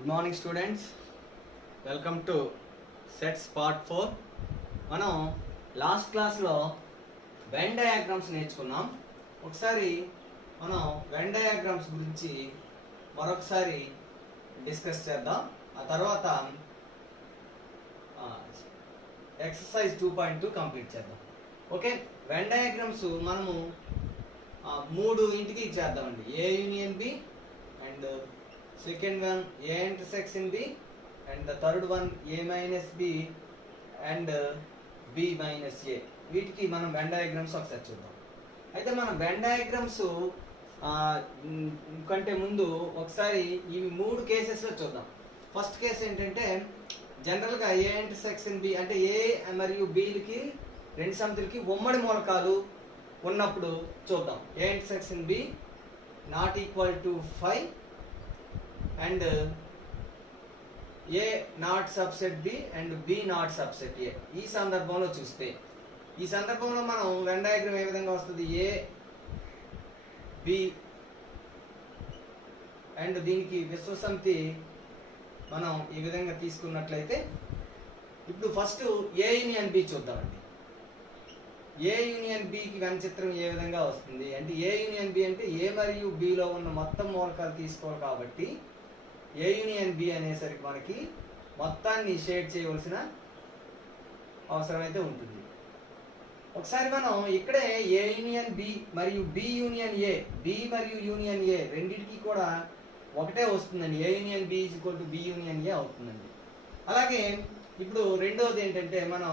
Good morning students, welcome to sets part 4. మనం last క్లాస్లో Venn diagrams నేర్చుకున్నాం. ఒకసారి మనం వెన్ డయాగ్రామ్స్ గురించి మరొకసారి డిస్కస్ చేద్దాం. ఆ తర్వాత ఎక్సర్సైజ్ 2.2 కంప్లీట్ చేద్దాం. ఓకే, వెన్ డయాగ్రామ్స్ మనము 3 ఇంటికి చేద్దామండి. A union B, and second one A intersection B, and the third one A minus B and B minus A. వీటికి మనం వెన్ డయాగ్రామ్స్ ఒకసారి చూద్దాం. అయితే మనం వెన్ డయాగ్రామ్స్ కంటే ముందు ఒకసారి ఇవి 3 కేసెస్లో చూద్దాం. ఫస్ట్ కేసు ఏంటంటే జనరల్గా ఏ ఇంటర్సెక్షన్ బి అంటే ఏ మరియు బిలకి రెండు సమితులకి ఉమ్మడి మూలకాలు ఉన్నప్పుడు చూద్దాం. A intersection B not equal to 5 and A not subset B and B not subset A. ఈ సందర్భంలో చూస్తే, ఈ సందర్భంలో మనం వెన్ డయాగ్రామ్ ఏ విధంగా వస్తుంది? ఏ బి అండ్ దీనికి విశ్వసమితి మనం ఈ విధంగా తీసుకున్నట్లయితే, ఇప్పుడు ఫస్ట్ ఏ యూనియన్ బి చూద్దామండి. ఏ యూనియన్ బికి వెన్ చిత్రం ఏ విధంగా వస్తుంది అంటే, ఏ యూనియన్ బి అంటే ఏ మరియు బిలో ఉన్న మొత్తం మూలకాలు తీసుకోవాలి కాబట్టి ఏ యూనియన్ బి అనేసరికి మనకి మొత్తాన్ని షేడ్ చేయవలసిన అవసరం అయితే ఉంటుంది. ఒకసారి మనం ఇక్కడే ఏ యూనియన్ బి మరియు బి యూనియన్ ఏ, బి మరియు యూనియన్ ఏ రెండింటికి కూడా ఒకటే వస్తుందండి. A union B is equal to B union A అవుతుందండి. అలాగే ఇప్పుడు రెండోది ఏంటంటే మనం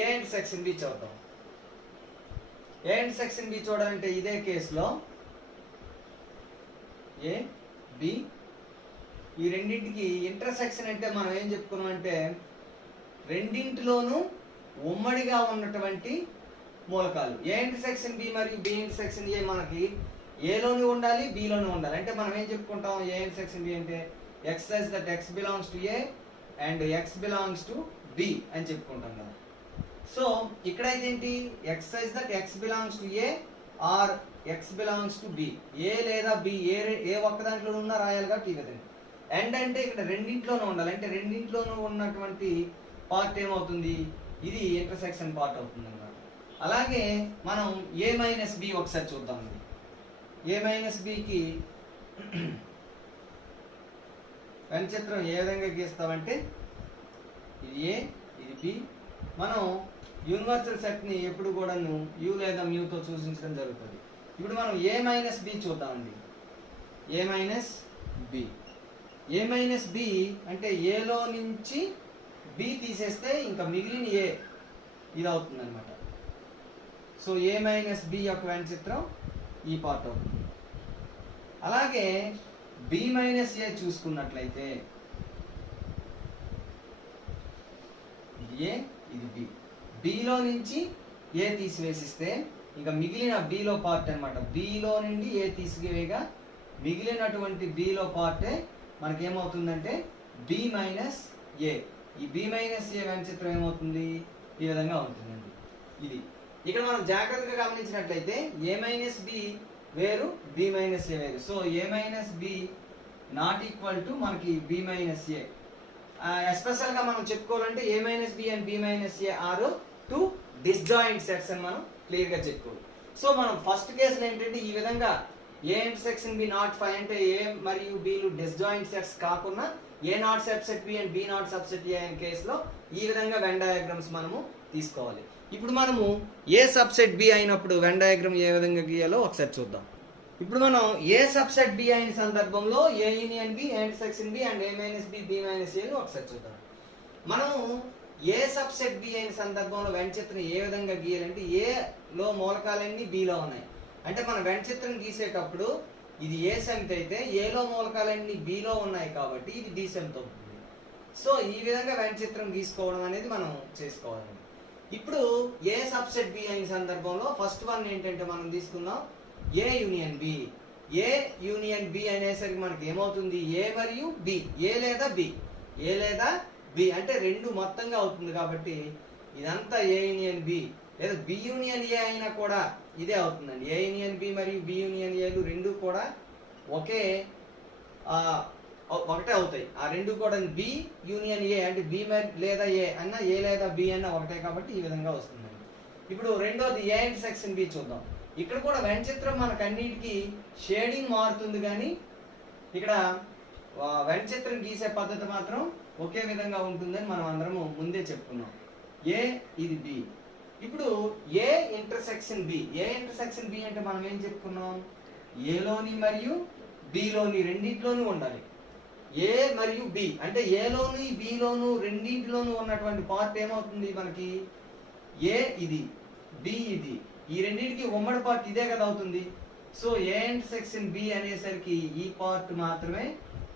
ఏ ఇంటర్సెక్షన్ బి చూద్దాం. ఏ ఇంటర్సెక్షన్ బి చూడాలంటే ఇదే కేసులో ఏ బి ఈ రెండింటికి ఇంటర్సెక్షన్ అంటే మనం ఏం చెప్పుకున్నాం అంటే రెండింటిలోనూ ఉమ్మడిగా ఉన్నటువంటి మూలకాలు. ఏ ఇంటర్సెక్షన్ బి మరియు బి ఇంటర్సెక్షన్ ఏ మనకి ఏలోని ఉండాలి, బిలోని ఉండాలి. అంటే మనం ఏం చెప్పుకుంటాం? ఏ ఇంటర్సెక్షన్ బి అంటే x such that x belongs to A and x belongs to B అని చెప్పుకుంటాం కదా. సో ఇక్కడైతే ఏంటి? X such that x belongs to A or x belongs to B. A లేదా బి ఏ ఒక్క దాంట్లో ఉన్నా రాయాలి కాబట్టి ఈ విధంగా. అండ్ అంటే ఇక్కడ రెండింటిలోనూ ఉండాలి. అంటే రెండింటిలోనూ ఉన్నటువంటి పార్ట్ ఏమవుతుంది? ఇది ఇంటర్సెక్షన్ పార్ట్ అవుతుంది అన్నమాట. అలాగే మనం ఏ మైనస్ బి ఒకసారి చూద్దామండి. ఏ మైనస్ బికి వెన్ చిత్రం ఏ విధంగా గీస్తామంటే ఇది ఏ, ఇది బి. మనం యూనివర్సల్ సెట్ని ఎప్పుడు కూడా యూ లేదా మ్యూతో సూచించడం జరుగుతుంది. ఇప్పుడు మనం ఏ మైనస్ బి చూద్దామండి. ఏ మైనస్ బి, ఏ మైనస్ బి అంటే ఏలో నుంచి బి తీసేస్తే ఇంకా మిగిలిన ఏ ఇది అవుతుంది అనమాట. సో ఏ మైనస్ బి యొక్క వెన్ చిత్రం ఈ పార్ట్ అవుతుంది. అలాగే బి మైనస్ ఏ చూసుకున్నట్లయితే ఇది ఏ, ఇది బి. బిలో నుంచి ఏ తీసివేసిస్తే ఇంకా మిగిలిన బిలో పార్ట్ అనమాట. బిలో నుండి ఏ తీసివేయగా మిగిలినటువంటి బిలో పార్టే మనకేమవుతుందంటే బి మైనస్ ఏ. ఈ బి మైనస్ ఏ వెన్ చిత్రం ఏమవుతుంది? ఈ విధంగా ఉంటుందండి. ఇది ఇక్కడ మనం జాగ్రత్తగా గమనించినట్లయితే ఏ మైనస్ బి వేరు, బి మైనస్ ఏ వేరు. So A minus B not equal to మనకి బి మైనస్ ఏ. ఎస్పెషల్గా మనం చెప్పుకోవాలంటే A minus B and B minus A are 2 disjoint sets అని మనం క్లియర్గా చెప్పుకోవాలి. సో మనం ఫస్ట్ కేసులో ఏంటంటే ఈ విధంగా ఏ ఇంటర్సెక్షన్ బి నాట్ 5 అంటే ఏ మరియు బిలు డిస్జాయింట్ సెట్స్ కాకుండా A not subset B and B not subset A అనే కేసులో ఈ విధంగా వెన్ డయాగ్రామ్స్ మనము తీసుకోవాలి. ఇప్పుడు మనము ఏ సబ్సెట్ బి అయినప్పుడు వెన్ డయాగ్రామ్ ఏ విధంగా గీయాలో ఒకసారి చూద్దాం. ఇప్పుడు మనం ఏ సబ్సెట్ బి అయిన సందర్భంలో A union B, A intersection B and A minus B, B minus A ఒకసారి చూద్దాం. మనము ఏ సబ్సెట్ బి అయిన సందర్భంలో వెన్ చిత్రం ఏ విధంగా గీయాలంటే ఏలో మూలకాలన్నీ బిలో ఉన్నాయి. అంటే మనం వెన్ చిత్రం గీసేటప్పుడు ఇది ఏ సమితి అయితే ఏలో మూలకాలన్నీ బిలో ఉన్నాయి కాబట్టి ఇది డి సమితి అవుతుంది. సో ఈ విధంగా వెన్ చిత్రం గీసుకోవడం అనేది మనం చేసుకోవాలండి. ఇప్పుడు ఏ సబ్సెట్ బి అయిన సందర్భంలో ఫస్ట్ వన్ ఏంటంటే మనం తీసుకుందాం ఏ యూనియన్ బి. ఏ యూనియన్ బి అనేసరికి మనకి ఏమవుతుంది? ఏ మరియు బి, ఏ లేదా బి, ఏ లేదా బి అంటే రెండు మొత్తంగా అవుతుంది కాబట్టి ఇదంతా ఏ యూనియన్ బి లేదా బి యూనియన్ ఏ అయినా కూడా ఇదే అవుతుందండి. ఏ యూనియన్ బి మరియు బి యూనియన్ ఏలు రెండు కూడా ఒకే ఒకటే అవుతాయి. ఆ రెండు కూడా బి యూనియన్ ఏ అంటే బి లేదా ఏ అన్న ఏ లేదా బి అన్న ఒకటే కాబట్టి ఈ విధంగా వస్తుందండి. ఇప్పుడు రెండోది ఏ ఇంటర్సెక్షన్ బి చూద్దాం. ఇక్కడ కూడా వెన్ చిత్రం మనకు అన్నిటికీ షేడింగ్ మారుతుంది, కానీ ఇక్కడ వెన్ చిత్రం గీసే పద్ధతి మాత్రం ఒకే విధంగా ఉంటుందని మనం అందరము ముందే చెప్పుకున్నాం. ఏ ఇది బి. ఇప్పుడు A intersection B. A intersection B అంటే మనం ఏం చెప్పుకున్నాం? ఏలోని మరియు బిలోని రెండింటిలోనూ ఉండాలి. ఏ మరియు బి అంటే ఏలోని బిలోను రెండింటిలోనూ ఉన్నటువంటి పార్ట్ ఏమవుతుంది మనకి? ఏ ఇది బి ఇది, ఈ రెండింటికి ఉమ్మడి పార్ట్ ఇదే కదా అవుతుంది. సో ఏ ఇంటర్సెక్షన్ బి అనేసరికి ఈ పార్ట్ మాత్రమే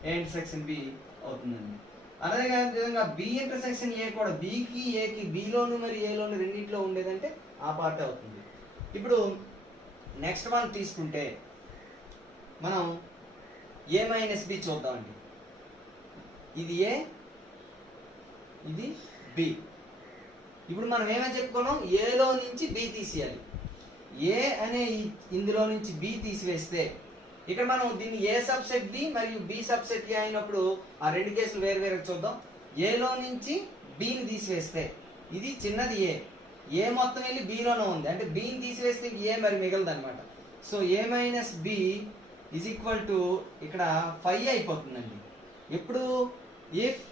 ఏ ఇంటర్సెక్షన్ బి అవుతుందండి. అలాగే విధంగా బి ఇంటర్సెక్షన్ ఏ కూడా బికి ఏకి బిలోను మరి ఏలోను రెండింటిలో ఉండేదంటే ఆ పార్ట్ అవుతుంది. ఇప్పుడు నెక్స్ట్ వన్ తీసుకుంటే మనం ఏ మైనస్ బి చూద్దామండి. ఇది ఏ ఇది బి. ఇప్పుడు మనం ఏమని చెప్పుకున్నాం? ఏలో నుంచి బి తీసేయాలి. ఏ అనే ఇందులో నుంచి బి తీసివేస్తే ఇక్కడ మనం దీన్ని ఏ సబ్సెట్ బి మరియు బి సబ్సెట్ ఏ అయినప్పుడు ఆ రెండు కేసులు వేరు వేరు చూద్దాం. ఏలో నుంచి బిని తీసివేస్తే ఇది చిన్నది ఏ, ఏ మొత్తం వెళ్ళి బిలోనే ఉంది అంటే బిని తీసివేస్తే ఏ మరి మిగలదు అనమాట. So A minus B is equal to ఇక్కడ 5 అయిపోతుందండి. ఎప్పుడు? ఇఫ్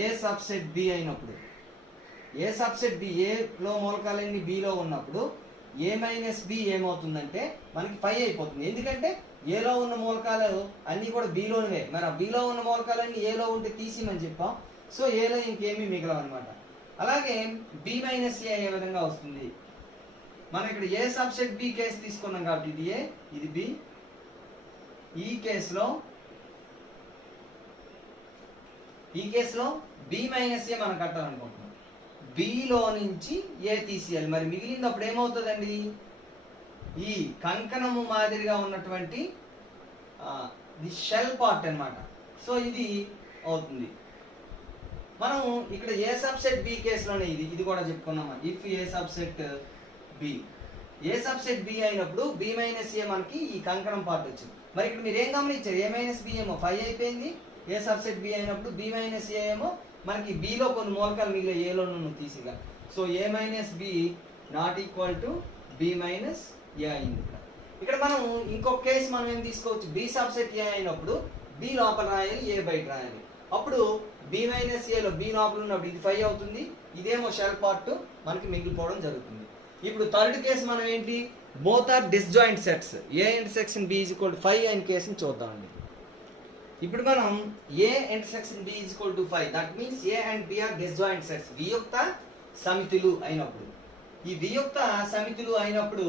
ఏ సబ్సెట్ బి అయినప్పుడు, ఏ సబ్సెట్ బి ఏలో మూలకాలన్నీ బిలో ఉన్నప్పుడు ఏ మైనస్ బి ఏమవుతుందంటే మనకి 5 అయిపోతుంది. ఎందుకంటే ఏలో ఉన్న మూలకాలు అన్నీ కూడా బిలోనివే. మరి ఆ బిలో ఉన్న మూలకాలన్నీ ఏలో ఉంటే తీసిమని చెప్పాం. సో ఏలో ఇంకేమీ మిగలవు అనమాట. అలాగే బి మైనస్ ఏ ఏ విధంగా వస్తుంది? మనం ఇక్కడ ఏ సబ్సెట్ బి కేసు తీసుకున్నాం కాబట్టి ఇది ఏ ఇది బి. ఈ కేసులో బి మైనస్ ఏ మనం కట్టాలనుకుంటున్నాం. బిలో నుంచి ఏ తీసేయాలి. మరి మిగిలినప్పుడు ఏమవుతుందండి? ఈ కంకణము మాదిరిగా ఉన్నటువంటి ది షెల్ పార్ట్ అన్నమాట. సో ఇది అవుతుంది. మనం ఇక్కడ ఏ సబ్సెట్ బి కేసులోనే ఇది కూడా చెప్పుకున్నామా. If A subset B, A subset B అయినప్పుడు బి మైనస్ ఏ మనకి ఈ కంకణం పార్ట్ వచ్చింది. మరి ఇక్కడ మీరు ఏం గమనించారు? ఏ మైనస్ బి ఏమో 5 అయిపోయింది. ఏ సబ్సెట్ బి అయినప్పుడు బి మైనస్ ఏ ఏమో మనకి బిలో కొన్ని మూలకాలు మిగిలే ఏలో తీసిగా. So A minus B not equal to B minus A అయింది. ఇక్కడ మనం ఇంకొక కేసు మనం ఏం తీసుకోవచ్చు? బి సబ్సెట్ ఏ అయినప్పుడు బి లోపల రాయాలి, ఏ బయట రాయాలి. అప్పుడు బి మైనస్ ఏలో బి లోపల ఉన్నప్పుడు ఇది 5 అవుతుంది. ఇదేమో షెల్ పార్ట్ మనకి మిగిలిపోవడం జరుగుతుంది. ఇప్పుడు థర్డ్ కేసు మనం ఏంటి? Both are disjoint sets. A intersection B is equal to 5 అయిన కేసుని చూద్దామండి. ఇప్పుడు మనం A intersection B is equal to 5, that means A and B are disjoint sets, వియుక్త సమితులు అయినప్పుడు. ఈ వియుక్త సమితులు అయినప్పుడు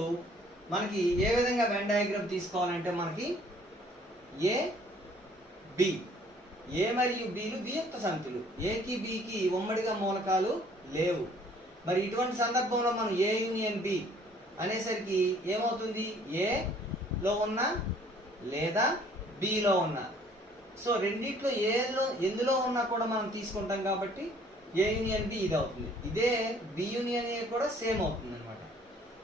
మనకి ఏ విధంగా వెన్ డయాగ్రామ్ తీసుకోవాలంటే మనకి ఏ బి, ఏ మరియు బిలు వియుక్త సమితులు. ఏకి బికి ఉమ్మడిగా మూలకాలు లేవు. మరి ఇటువంటి సందర్భంలో మనం ఏ యూనియన్ బి అనేసరికి ఏమవుతుంది? ఏలో ఉన్న లేదా బిలో ఉన్న. సో రెండిట్లో ఎందులో ఉన్నా కూడా మనం తీసుకుంటాం కాబట్టి ఏ యూనియన్ బి ఇది అవుతుంది. ఇదే బి యూనియన్ ఏ కూడా సేమ్ అవుతుంది అనమాట.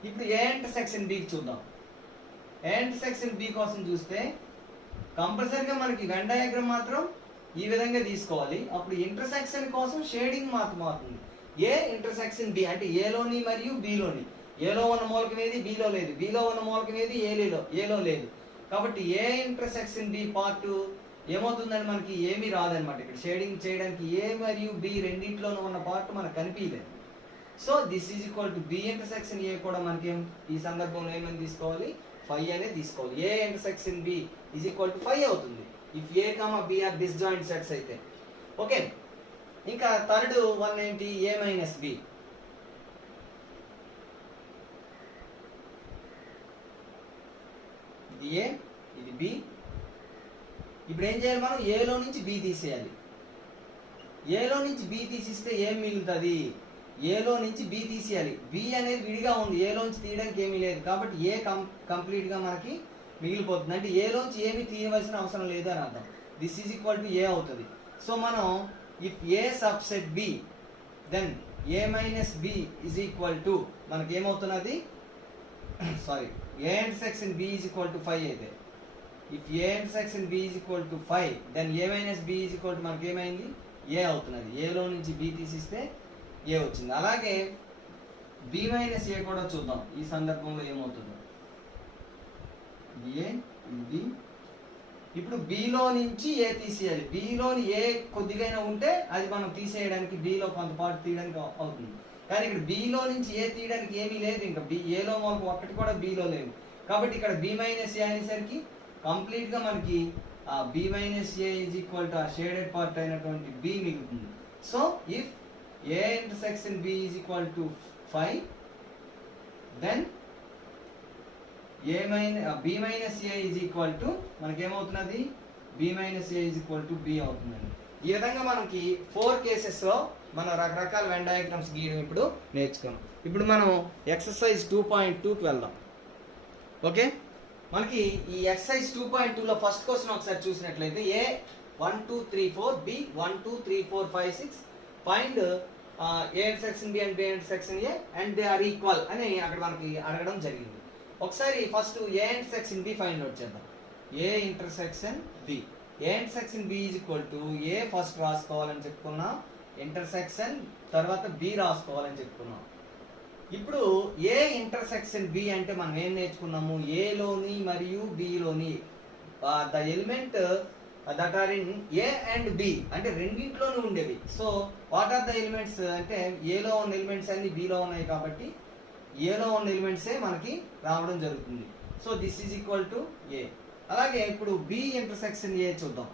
ఇప్పుడు ఏ ఇంటర్సెక్షన్ బికి చూద్దాం. ఏ ఇంటర్సెక్షన్ బి కోసం చూస్తే కంపల్సరీగా మనకి వెన్ డయాగ్రామ్ మాత్రం ఈ విధంగా తీసుకోవాలి. అప్పుడు ఇంటర్సెక్షన్ కోసం షేడింగ్ మాత్రం అవుతుంది. ఏ ఇంటర్సెక్షన్ బి అంటే ఏలోని మరియు బిలోని. ఏలో ఉన్న మూలకం ఏది బిలో లేదు, బిలో ఉన్న మూలకం ఏది ఏలో లేదు. కాబట్టి ఏ ఇంటర్సెక్షన్ బి పార్ట్ ఏమవుతుందని మనకి ఏమీ రాదనమాట. ఇక్కడ షేడింగ్ చేయడానికి ఏ మరియు బి రెండింటిలోనూ ఉన్న పార్ట్ మనకు కనిపించలేదు. So this is equal to B intersection A కూడా మనకి ఈ సందర్భంలో ఏమని తీసుకోవాలి? 5 అనే తీసుకోవాలి. A intersection B is equal to 5 అవుతుంది if A comma B are disjoint sets అయితే. ఓకే, ఇంకా థర్డ్ వన్ ఏంటి? A minus B. ఇది ఏ ఇది బి. ఇప్పుడు ఏం చేయాలి? మనం ఏలో నుంచి బి తీసేయాలి. ఏలో నుంచి బి తీసిస్తే ఏం మిగులుతుంది? ఏలో నుంచి బి తీసేయాలి. బి అనేది విడిగా ఉంది, ఏలోంచి తీయడానికి ఏమీ లేదు కాబట్టి ఏ కంప్లీట్గా మనకి మిగిలిపోతుంది. అంటే ఏలోంచి ఏమి తీయవలసిన అవసరం లేదు అని అర్థం. This is equal to A అవుతుంది. సో మనం if A subset B then A minus B is equal to మనకి ఏమవుతున్నది? Sorry, A intersection B is equal to 5 అయితే if A intersection B is equal to 5 then A minus B is equal to మనకి ఏమైంది ఏ అవుతున్నది. ఏలో నుంచి B తీసిస్తే ఏ వచ్చింది. అలాగే బి మైనస్ ఏ కూడా చూద్దాం ఈ సందర్భంలో ఏమవుతుందో. ఏ బి ఇప్పుడు బిలో నుంచి ఏ తీసేయాలి. బిలోని ఏ కొద్దిగైనా ఉంటే అది మనం తీసేయడానికి బిలో కొంత పార్ట్ తీయడానికి అవుతుంది. కానీ ఇక్కడ బిలో నుంచి ఏ తీయడానికి ఏమీ లేదు. ఇంకా ఏలో మనకు ఒక్కటి కూడా బిలో లేదు. కాబట్టి ఇక్కడ బి మైనస్ ఏ అనేసరికి కంప్లీట్గా మనకి B minus A is equal to ఆ షేడెడ్ పార్ట్ అయినటువంటి బి మిగులుతుంది. So if A intersection B is equal to 5 then B minus A is equal to మనకేమవుతున్నది B minus A is equal to B అవుతుందండి. ఈ విధంగా మనకి 4 కేసెస్లో మనం రకరకాల వెన్ డయాగ్రామ్స్ గీయడం ఇప్పుడు నేర్చుకున్నాం. ఇప్పుడు మనం ఎక్సర్సైజ్ 2.2కి వెళ్దాం. ఓకే, మనకి ఈ ఎక్సర్సైజ్ 2.2లో ఫస్ట్ క్వశ్చన్ ఒకసారి చూసినట్లయితే A 1 2 3 4 B 1 2 3 4 5 6 find A intersection B and B intersection A and they are equal అని అక్కడ మనకి అడగడం జరిగింది. ఒకసారి first A intersection B find out చేద్దాం. A intersection B, A intersection B is equal to A first రాసుకోవాలని చెప్పుకున్నాం, intersection తర్వాత బి రాసుకోవాలని చెప్పుకున్నాం. ఇప్పుడు ఏ ఇంటర్సెక్షన్ బి అంటే మనం ఏం నేర్చుకున్నాము, ఏలోని మరియు బిలోని the element that are in A and B అంటే రెండింటిలోనూ ఉండేవి. So what are the elements అంటే ఏలో ఉన్న ఎలిమెంట్స్ అన్ని బిలో ఉన్నాయి కాబట్టి ఏలో ఉన్న ఎలిమెంట్సే మనకి రావడం జరుగుతుంది. So this is equal to A. అలాగే ఇప్పుడు బి ఇంటర్సెక్షన్ ఏ చూద్దాం.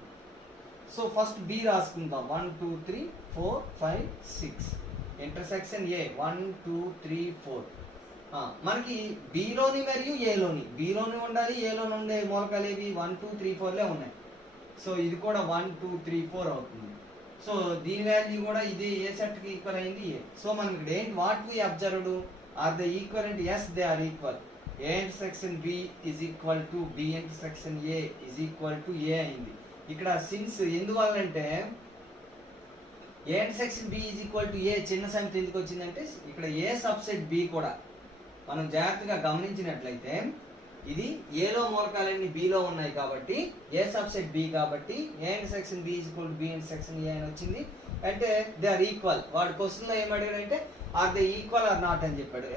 సో ఫస్ట్ బి రాసుకుందాం. 1 2 3 4 5 6 ఇంటర్సెక్షన్ ఏ 1 2 3 4. మనకి బిలోని మరియు ఏలోని, బిలోని ఉండాలి ఏలోని ఉండే మూలకాలు ఏవి 1 2 3 4లే ఉన్నాయి. సో ఇది కూడా 1 2 3 4 అవుతుంది. సో దీని వాల్యూ కూడా ఇది ఏ సెట్కి ఈక్వల్ అయింది ఏ. సో మనం ఇక్కడ ఏంటి what we observed are the equivalent, yes they are equal. A intersection B is equal to B intersection A is equal to A అయింది. ఇక్కడ సిన్స్ ఎందువల్లంటే A intersection B is equal to A చిన్న సంఖ్య ఎందుకు వచ్చిందంటే ఇక్కడ A subset B కూడా మనం జాగ్రత్తగా గమనించినట్లయితే ఇది ఏలో మూలకాలన్నీ బిలో ఉన్నాయి కాబట్టి ఏ సబ్సెట్ బి కాబట్టి A intersection B is equal to B intersection A అని వచ్చింది. అంటే దే ఆర్ ఈక్వల్. వాడి క్వశ్చన్లో ఏం అడిగాడంటే are they equal or not అని చెప్పాడు.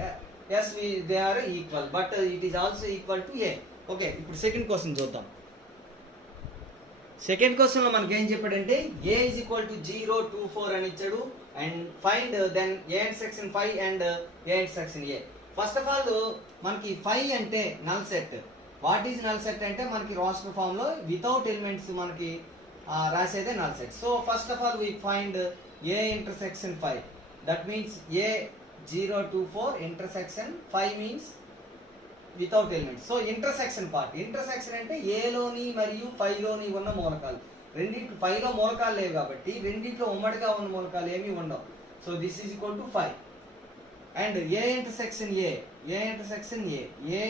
Yes they are equal but it is also equal to A. Okay, ఇప్పుడు సెకండ్ క్వశ్చన్ చూద్దాం. సెకండ్ క్వశ్చన్ లో మనకి ఏం చెప్పాడంటే ఏ ఈజ్ ఈక్వల్ టు 0 2 4 అని ఇచ్చాడు and find then A intersection 5 and A intersection A. First of all మనకి 5 అంటే null set. What is null set అంటే మనకి రాస్టర్ ఫామ్ లో వితౌట్ ఎలిమెంట్స్ మనకి రాసేదే null set. So first of all we find A intersection 5. That means A 0 2 4 intersection 5 means without elements. So intersection part, intersection అంటే ఏలోని మరియు 5లోని ఉన్న మూలకాలు. రెండింటి 5లో మూలకాలు లేవు కాబట్టి రెండింటిలో ఉమ్మడిగా ఉన్న మూలకాలు ఏమీ ఉండవు. So this is equal to 5. And A intersection A, A intersection A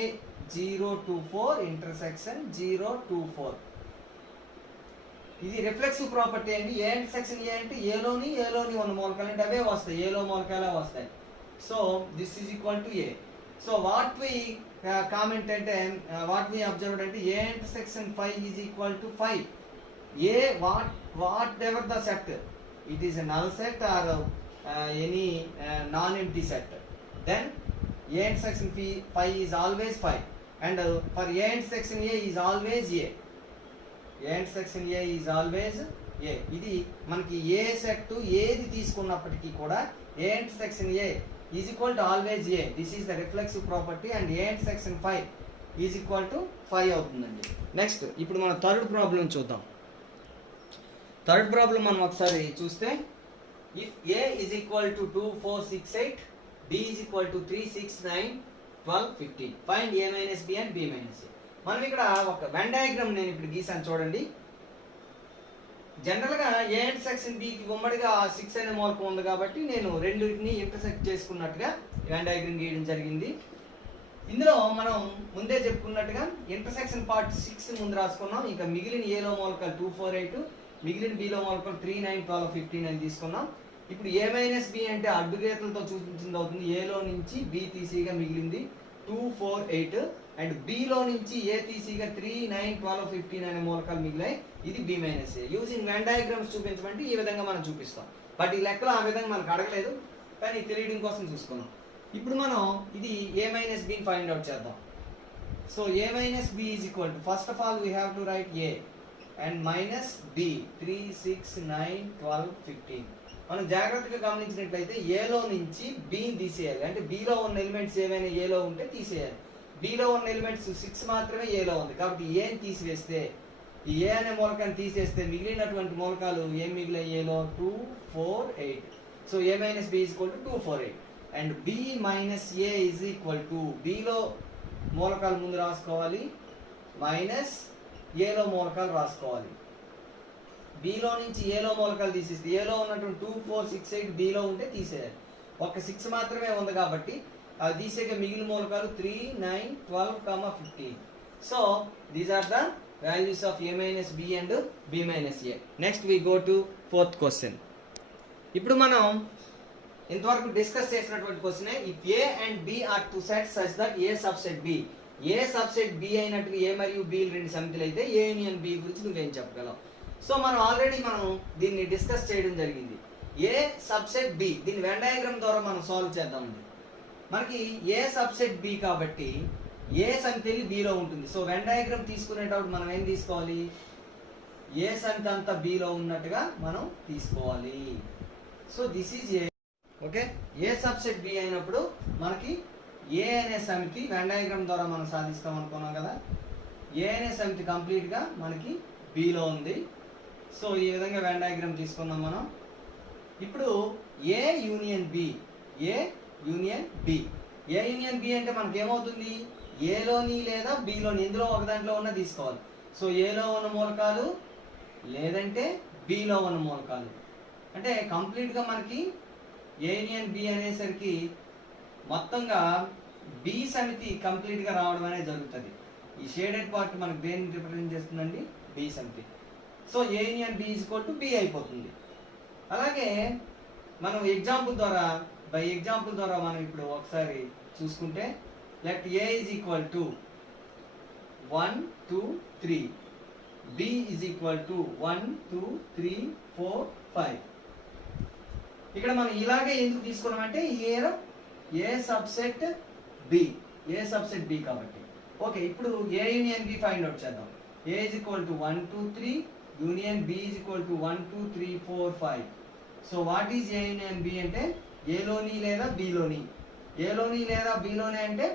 0 2 4 intersection 0 2 4. ఇది రిఫ్లెక్సివ్ ప్రాపర్టీ అండి. ఏ ఇంటర్సెక్షన్ ఏ అంటే ఏలోని ఉన్న మూలకాలు అంటే అవే వస్తాయి, ఏలో మూలకాలే వస్తాయి. So this is equal to A. So what we comment అంటే వాట్ వి అబ్జర్వ్డ్ అంటే A intersection 5 is equal to 5. A whatever the set, it is a null set or any non empty set, then A intersection 5 is always 5 and for A intersection A is always A. A intersection A is always A. ఇది మనకి A set ఏది తీసుకున్నప్పటికీ కూడా ఏ intersection A is equal to always a. This is the reflexive property and a intersection 5 is equal to 5 అవుతుందండి. Next ఇప్పుడు మనం third problem చూద్దాం. Third problem మనం ఒకసారి చూస్తే if a is equal to 2 4 6 8 b is equal to 3 6 9 12 15 find a minus b and b minus a. మనం ఇక్కడ ఒక వెన్ డయాగ్రామ్ నేను ఇప్పుడు గీసాను చూడండి. జనరల్ గా ఏ ఇంటర్సెక్షన్ బి కి ఉమ్మడిగా 6 అనే మూలకం ఉంది కాబట్టి నేను రెండింటిని ఇంటర్సెక్ట్ చేసుకున్నట్టుగా వెన్ డయాగ్రామ్ గీయడం జరిగింది. ఇందులో మనం ముందే చెప్పుకున్నట్టుగా ఇంటర్సెక్షన్ పార్ట్ 6 ముందు రాసుకున్నాం. ఇంకా మిగిలిన ఏలో మూలకాలు 2 4 8, మిగిలిన బిలో మూలకాలు 3 9 12 15 అని తీసుకున్నాం. ఇప్పుడు ఏ మైనస్ బి అంటే అడ్డు గీతలతో చూపించింది అవుతుంది. ఏలో నుంచి బి తీసిగా మిగిలింది 2 4 8 అండ్ బిలో నుంచి ఏ తీసిగా 3, 9, 12, 15 అనే మూలకాలు మిగిలాయి. ఇది బి మైనస్ ఏ. యూజింగ్ వెన్ డయాగ్రామ్స్ చూపించమంటే ఈ విధంగా మనం చూపిస్తాం. బట్ ఈ లెక్కలో ఆ విధంగా మనకు అడగలేదు, కానీ తెలియడం కోసం చూసుకున్నాం. ఇప్పుడు మనం ఇది ఏ మైనస్ బిని ఫైండ్ అవుట్ చేద్దాం. So A minus B is equal to, first of all we have to write A and minus B. 3, 6, 9, 12, 15. మనం జాగ్రత్తగా గమనించినట్లయితే ఏలో నుంచి బిని తీసేయాలి. అంటే బిలో ఉన్న ఎలిమెంట్స్ ఏవైనా ఏలో ఉంటే తీసేయాలి. బిలో ఉన్న ఎలిమెంట్స్ 6 మాత్రమే ఏలో ఉంది, కాబట్టి ఏని తీసివేస్తే, ఈ ఏ అనే మూలకాన్ని తీసేస్తే మిగిలినటువంటి మూలకాలు ఏం మిగిలాయి ఏలో? 2, 4, 8. So A minus B is equal to 2, 4, 8. And B minus A is equal to, బిలో మూలకాలు ముందు రాసుకోవాలి, మైనస్ ఏలో మూలకాలు రాసుకోవాలి. బిలో నుంచి ఏలో మూలకాలు తీసేస్తే ఏలో ఉన్నటువంటి 2, 4, 6, 8 బిలో ఉంటే తీసేయాలి. ఒక 6 మాత్రమే ఉంది కాబట్టి అది తీసేక మిగిలిన మూలకాలు 3, 9, 12, 15. So these are the values of A minus B and B minus A. Next we go to 4th question. ఇప్పుడు మనం ఇంతవరకు డిస్కస్ చేసినటువంటి question, if A and B are two sets such that A subset B, A subset B అయినట్టుగా A మరియు B రెండు సమితులు అయితే ఏ union B గురించి నువ్వేం చెప్పగలవు? సో మనం ఆల్రెడీ దీన్ని డిస్కస్ చేయడం జరిగింది. ఏ సబ్సెట్ బి, దీని వెన్ డయాగ్రామ్ ద్వారా మనం సాల్వ్ చేద్దామండి. మనకి ఏ సబ్సెట్ బి కాబట్టి ఏ సమితి బిలో ఉంటుంది. సో వెన్ డయాగ్రామ్ తీసుకునేటప్పుడు మనం ఏం తీసుకోవాలి? ఏ సమితి అంతా బిలో ఉన్నట్టుగా మనం తీసుకోవాలి. So this is A. Okay, A subset B అయినప్పుడు మనకి ఏ అనే సమితి వెన్ డయాగ్రామ్ ద్వారా మనం సాధిస్తాం అనుకున్నాం కదా. ఏ అనే సమితి కంప్లీట్గా మనకి బిలో ఉంది. సో ఈ విధంగా వెన్ డయాగ్రామ్ తీసుకున్నాం మనం. ఇప్పుడు A union B, A union B, A union B అంటే మనకి ఏమవుతుంది? ఏలోని లేదా బిలోని ఎందులో ఒక దాంట్లో ఉన్న తీసుకోవాలి. సో ఏలో ఉన్న మూలకాలు లేదంటే బిలో ఉన్న మూలకాలు, అంటే కంప్లీట్గా మనకి ఏ యూనియన్ బి అనేసరికి మొత్తంగా బి సమితి కంప్లీట్గా రావడం అనేది జరుగుతుంది. ఈ షేడెడ్ పార్ట్ మనకి దేన్ని రిప్రజెంట్ చేస్తుందండి? బి సమితి. So A union B is equal to B అయిపోతుంది. అలాగే మనం ఎగ్జాంపుల్ ద్వారా, బై ఎగ్జాంపుల్ ద్వారా మనం ఇప్పుడు ఒకసారి చూసుకుంటే, let A is equal to 1, 2, 3, B is equal to 1, 2, 3, 4, 5. ఇక్కడ మనం ఇలాగే ఎందుకు తీసుకున్నామంటే A subset B, A subset B కాబట్టి. ఓకే, ఇప్పుడు A union B find out చేద్దాం. A is equal to 1, 2, 3, union B is equal to 1, 2, 3, 4, 5. So what is A union B అంటే ఏలోని లేదా బిలోని. ఏలోని లేదా బిలోని అంటే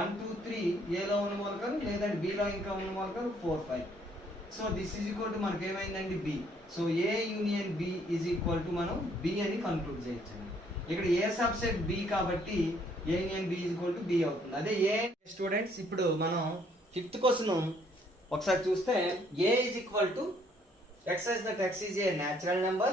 1, 2, 3 ఏలో ఉన్న మూలకాలు, లేదంటే బిలో ఇంకా ఉన్న మూలకాలు 4, 5. So this is equal to మనకి ఏమైందండి? B. So A union B is equal to మనం బి అని కన్క్లూడ్ చేయొచ్చు. ఇక్కడ ఏ సబ్సెట్ బి కాబట్టి A union B is equal to B అవుతుంది. అదే ఏ స్టూడెంట్స్, ఇప్పుడు మనం 5th క్వశ్చన్ ఒకసారి చూస్తే, A is equal to x such that x is a natural number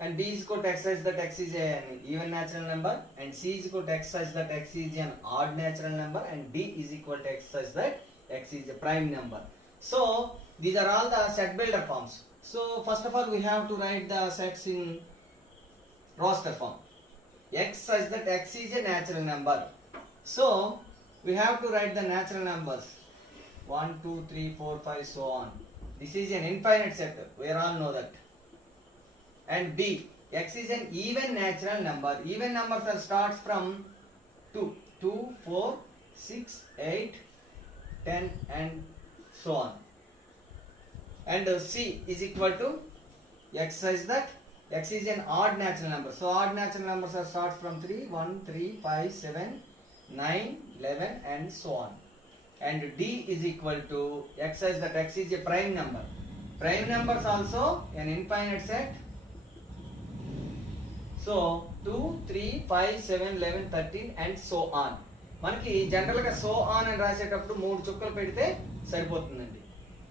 and b is equal to x such that x is an even natural number and c is equal to x such that x is an odd natural number and d is equal to x such that x is a prime number. So these are all the set builder forms. So first of all we have to write the sets in roster form. X such that x is a natural number. So we have to write the natural numbers 1, 2, 3, 4, 5 so on. This is an infinite set, we all know that. And b, x is an even natural number. Even numbers are starts from 2, 4, 6, 8, 10 and so on. And c is equal to x such that x is an odd natural number. So odd natural numbers are starts from 3, 1, 3, 5, 7, 9, 11 and so on. And d is equal to x such that x is a prime number. Prime numbers also an infinite set. So 2, 3, 5, 7, 11, 13 and so on. మనకి జనరల్గా so on అని రాసేటప్పుడు 3 చుక్కలు పెడితే సరిపోతుందండి.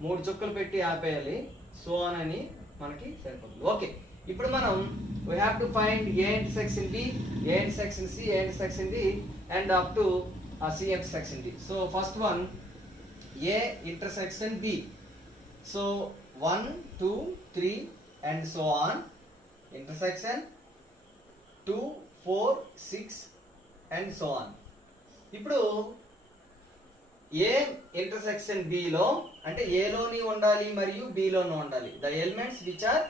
3 చుక్కలు పెట్టి ఆపేయాలి. సో ఆన్ అని మనకి సరిపోతుంది. ఓకే, ఇప్పుడు మనం we have to find a intersection b, a intersection c, a intersection d and up to C intersection D. So first one, A intersection B. So 1, 2, 3 and so on. Intersection 2, 4, 6 and so on. ఇప్పుడు A intersection B లో అంటే ఏ లోని ఉండాలి మరియు B లోని ఉండాలి. The elements which are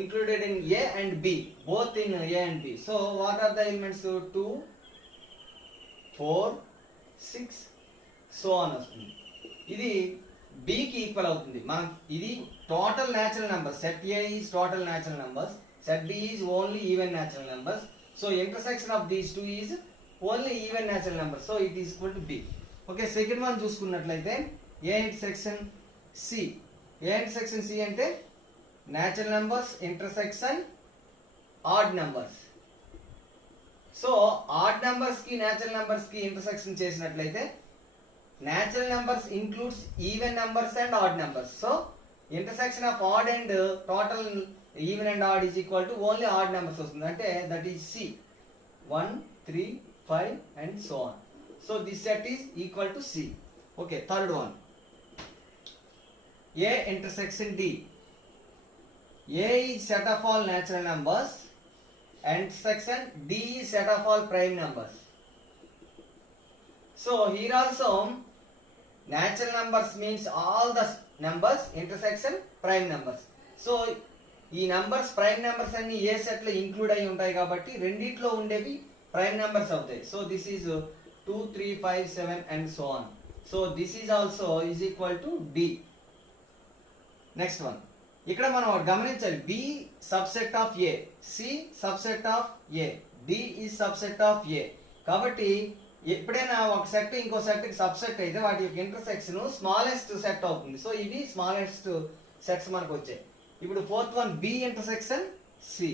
included in A and B, both in A and B. So what are the elements? 2, 4, 6 so అని వస్తుంది. ఇది b కి ఈక్వల్ అవుతుంది. మనం ఇది total natural numbers. Set A is total natural numbers, set B is only even natural numbers. So intersection of these two is only even natural numbers. So it is equal to B. Okay, second one చూసుకున్నట్లయితే A intersection C. A intersection C అంటే natural numbers intersection odd numbers. So odd numbers కి natural numbers కి intersection చేసినట్లయితే natural numbers includes even numbers and odd numbers. So intersection of odd and total even and odd is equal to only odd numbers వస్తుంది. అంటే that is C. 1, 3, 5 and so on. So this set is equal to C. Okay, third one. A intersection D. A is set of all natural numbers and section D is set of all prime numbers. So here also natural numbers means all the numbers intersection prime numbers. So ఈ numbers prime numbers అన్ని ఏ set లో include అయి ఉంటాయి కాబట్టి రెండిట్లో ఉండేవి prime numbers అవుతాయి. So this is 2, 3, 5, 7 and so on. So this is also is equal to D. Next one, ఇక్కడ మనం గమనించాలి B subset of A, C subset of A, D is subset of A. కాబట్టి ఎప్పుడైనా ఒక set ఇంకో set కి subset అయితే వాటి యొక్క ఇంటర్సెక్షన్ స్మాలెస్ట్ సెట్ అవుతుంది. సో ఇవి స్మాలెస్ట్ సెట్స్ మనకు వచ్చాయి. ఇప్పుడు fourth one B intersection C.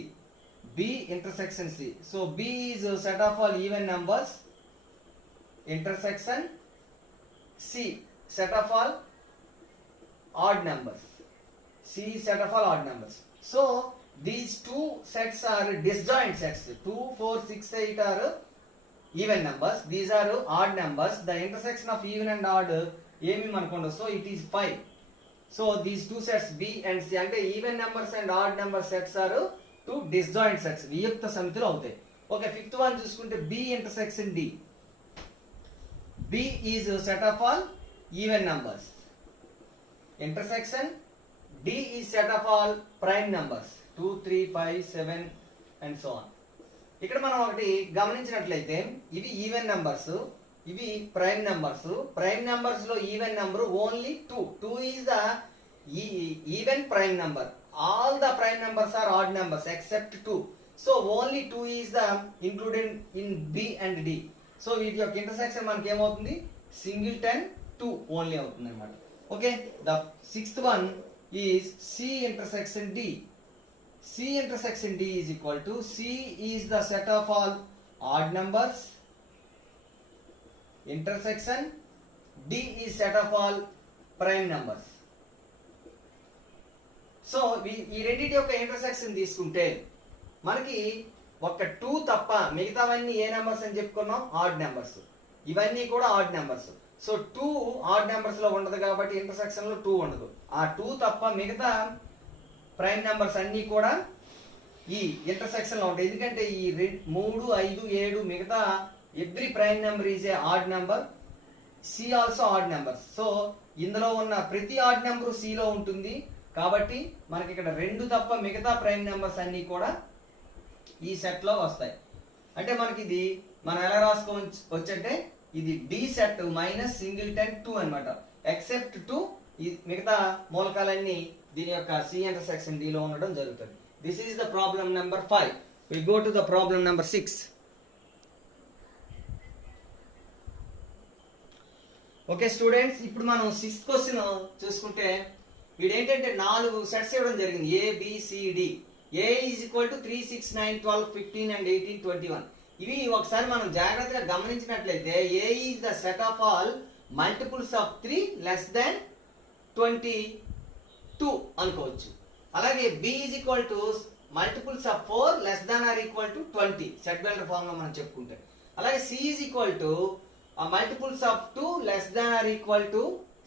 B intersection C. So B is set of all even numbers intersection C set of all odd numbers. C set of all odd numbers. So these two sets are disjoint sets. 2, 4, 6, 8 are even numbers. These are odd numbers. The intersection of even and odd ఏమి మనకు so it is 5. So these two sets B and C అంటే even numbers and odd number sets are two disjoint sets. వియుక్త సమితులు అవుతాయి. Okay, fifth one చూసుకుంటే B intersection D. B is set of all even numbers. Intersection D is set of all prime numbers. 2, 3, 5, 7 and so on. ఇక్కడ మనం ఒకటి గమనించినట్లయితే ఇవి even numbers, ఇవి prime numbers. Prime numbers లో even number only 2. 2 is the even prime number. All the prime numbers are odd numbers except 2. So only 2 is the included in B and D. So వీటి యొక్క intersection మనకి ఏమవుతుంది? Singleton 2 only అవుతుంది అనమాట. Okay, the sixth one is C intersection D. C intersection D is equal to C is the set of all odd numbers, intersection D is set of all prime numbers. So ఈ రెండింటి యొక్క intersection తీసుకుంటే మనకి ఒక 2 తప్ప మిగతావన్నీ ఏ numbers అని చెప్పుకున్నాం? Odd numbers. ఇవన్నీ కూడా add numbers. So 2 odd numbers లో ఉండదు కాబట్టి ఇంటర్సెక్షన్ లో 2 ఉండదు. ఆ 2 తప్ప మిగతా ప్రైమ్ నెంబర్స్ అన్ని కూడా ఈ ఇంటర్సెక్షన్ లో ఉంటాయి. ఎందుకంటే ఈ 3, 5, 7 మిగతా every prime number is a odd number. C also odd numbers. So ఇందులో ఉన్న ప్రతి ఆడ్ నెంబర్ సి లో ఉంటుంది కాబట్టి మనకి ఇక్కడ 2 తప్ప మిగతా ప్రైమ్ నెంబర్స్ అన్ని కూడా ఈ సెట్ లో వస్తాయి. అంటే మనకి ఇది మనం ఎలా రాసుకోవచ్చు అంటే ఇది డి సెట్ మైనస్ సింగిల్టన్ 2 అన్నమాట. ఎక్సెప్ట్ 2 ఈ మిగతా మూలకాలన్నీ దీని యొక్క సి ఇంటర్సెక్షన్ డి లో ఉండడం జరుగుతుంది. This is the problem number 5. We go to the problem number 6. Okay students, ఇప్పుడు మనం 6th క్వశ్చన్ చూసుకుంటే వీడు ఏంటంటే 4 సెట్స్ ఇవ్వడం జరిగింది. A B C D. A is equal to 3, 6, 9, 12, 15 and 18, 21. ఇవి ఒకసారి మనం జాగ్రత్తగా గమనించినట్లయితే A is the set of all multiples of 3 less than 22 అనుకోవచ్చు. అలాగే b is equal to multiples of 4 less than or equal to 20 set builder form లో మనం చెప్పుకుంటే. అలాగే c is equal to multiples of 2 less than or equal to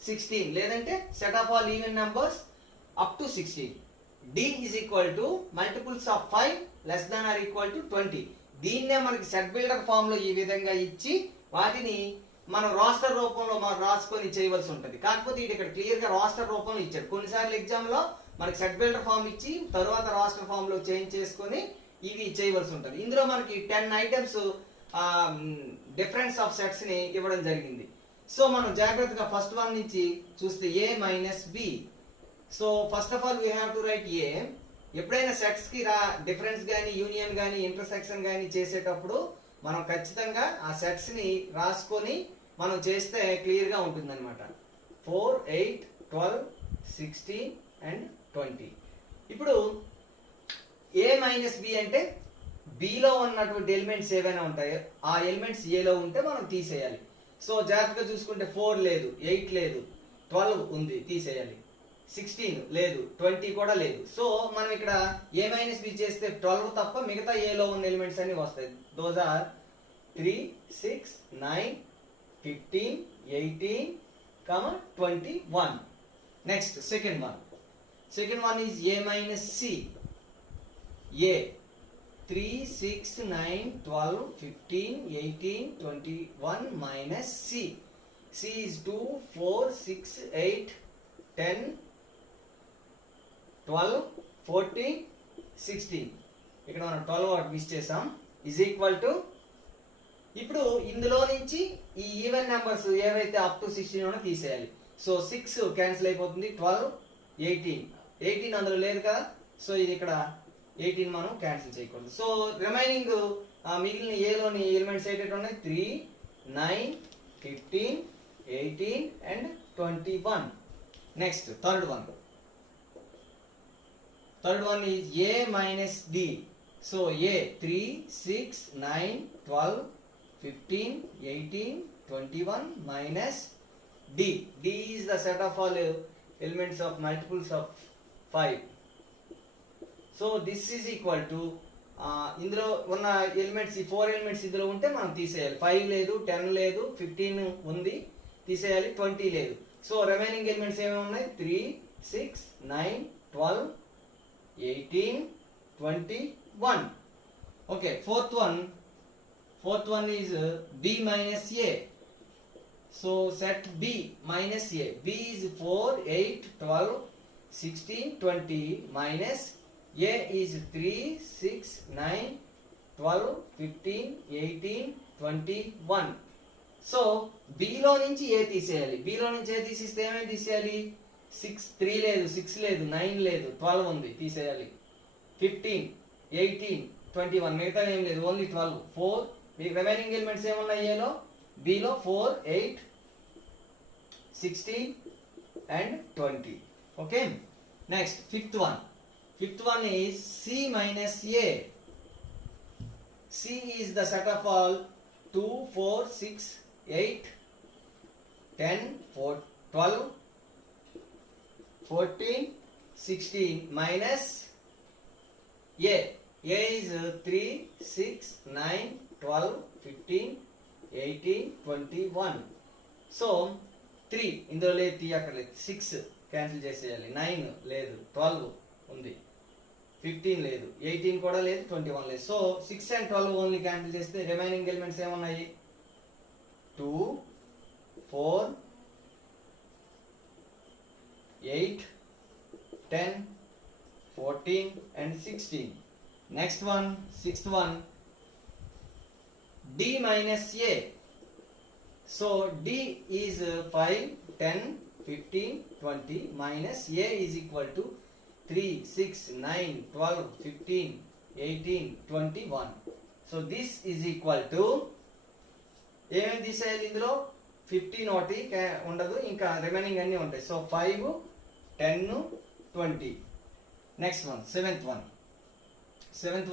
16 లేదంటే set of all even numbers up to 16. d is equal to multiples of 5 less than or equal to 20. దీన్నే మనకి set builder form లో ఈ విధంగా ఇచ్చి వాటిని మనం raster రూపంలో మనం రాసుకొని చేయవలసి ఉంటుంది. కాకపోతే ఇది ఇక్కడ క్లియర్ గా రాస్టర్ రూపంలో ఇచ్చాడు. కొన్నిసార్లు ఎగ్జామ్ లో మనకి సెట్ బిల్డర్ ఫామ్ ఇచ్చి తర్వాత రాస్టర్ ఫామ్ లో చేంజ్ చేసుకొని ఇవి చేయవలసి ఉంటుంది. ఇందులో మనకి 10 ఐటమ్స్ డిఫరెన్స్ ఆఫ్ సెట్స్ ని ఇవ్వడం జరిగింది. సో మనం జాగ్రత్తగా ఫస్ట్ వన్ నుంచి చూస్తే a minus B. So first of all we have to write A. ఎప్పుడైనా సెట్స్ కి డిఫరెన్స్ కానీ యూనియన్ కానీ ఇంటర్సెక్షన్ కానీ చేసేటప్పుడు మనం ఖచ్చితంగా ఆ సెట్స్ ని రాసుకొని మనం చేస్తే క్లియర్ గా ఉంటుంది అనమాట. 4, 8, 12, 16 అండ్ 20. ఇప్పుడు ఏ మైనస్ బి అంటే బిలో ఉన్నటువంటి ఎలిమెంట్స్ ఏవైనా ఉంటాయో ఆ ఎలిమెంట్స్ ఏలో ఉంటే మనం తీసేయాలి. సో జాగ్రత్తగా చూసుకుంటే 4 లేదు, 8 లేదు, 12 ఉంది, తీసేయాలి. 16 లేదు, 20 కూడా లేదు. సో మనం ఇక్కడ ఏ మైనస్ బి చేస్తే 12 తప్ప మిగతా ఏలో ఉన్న ఎలిమెంట్స్ అన్ని వస్తాయి. Those are 3, 6, 9, 15, 18, 21. Next second one is A minus C. A 3, 6, 9, 12, 15, 18, 21 minus C. C is 2, 4, 6, 8, 10, 12, 14, 16. ఇక్కడ మనం 12 మిస్ చేసాం. ఈజ్ ఈక్వల్ టు, ఇప్పుడు ఇందులో నుంచి ఈ ఈవెన్ నెంబర్స్ ఏవైతే అప్ టు 16 ఉన్నా తీసేయాలి. సో 6 క్యాన్సిల్ అయిపోతుంది, 12, 18 అందులో లేదు కదా. సో ఇది ఇక్కడ 18 మనం క్యాన్సిల్ చేయకూడదు. సో రిమైనింగ్ మిగిలిన ఏలోని ఎలిమెంట్స్ ఏంటంటే ఉన్నాయి 3, 9, 15, 18 and 21. Next third one is A minus D. So A 3, 6, 9, 12, 15, 18, 21 minus D. D is the set of all elements of multiples of 5. So this is equal to ఇందులో ఉన్న elements ఈ 4 elements ఇందులో ఉంటే మనం తీసేయాలి. 5 లేదు, 10 లేదు, 15 ఉంది, తీసేయాలి. 20 లేదు. సో రిమైనింగ్ ఎలిమెంట్స్ ఏమేమి ఉన్నాయి? 3, 6, 9, 12, 18, 21. Okay, fourth one is B minus A. So set B minus A. B is 4, 8, 12, 16, 20 minus A is 3, 6, 9, 12, 15, 18, 21. So B లో నుంచి A తీసేయాలి. B లో నుంచి A తీసిస్తే ఏమేమి తీసేయాలి? 3 లేదు, 6 లేదు, 9 లేదు, 12 ఉంది, తీసేయాలి. 15, 18, 21 మిగతా ఏం లేదు, ఓన్లీ 12. 4 మీకు రిమైనింగ్ ఎలిమెంట్స్ ఏమున్నాయి ఏలో? B లో 4, 8, 16 and 20. Okay, next fifth one is C minus A. C is the set of all 2, 4, 6, 8, 10, 12, 14, 16 minus A. A is 3, 6, 9, 12, 15, 18, 21. So 3 ఇందులో లేదు, తీయక్కర్లేదు. 6 క్యాన్సిల్ చేసేయాలి. 9 లేదు, 12 ఉంది, 15 లేదు, 18 కూడా లేదు, 21 లేదు. సో 6 and 12 ఓన్లీ క్యాన్సిల్ చేస్తే రిమైనింగ్ ఎలిమెంట్స్ ఏమున్నాయి? 2, 4, 8, 10, 14 and 16. Next one, sixth one, D minus A. So D is 5, 10, 15, 20 minus A is equal to 3, 6, 9, 12, 15, 18, 21. So this is equal to, ఏమేమి తీసేయాలి ఇందులో? 15 ఒకటి ఉండదు, ఇంకా రిమైనింగ్ అన్నీ ఉంటాయి. So 5, 10, 20. Next one, seventh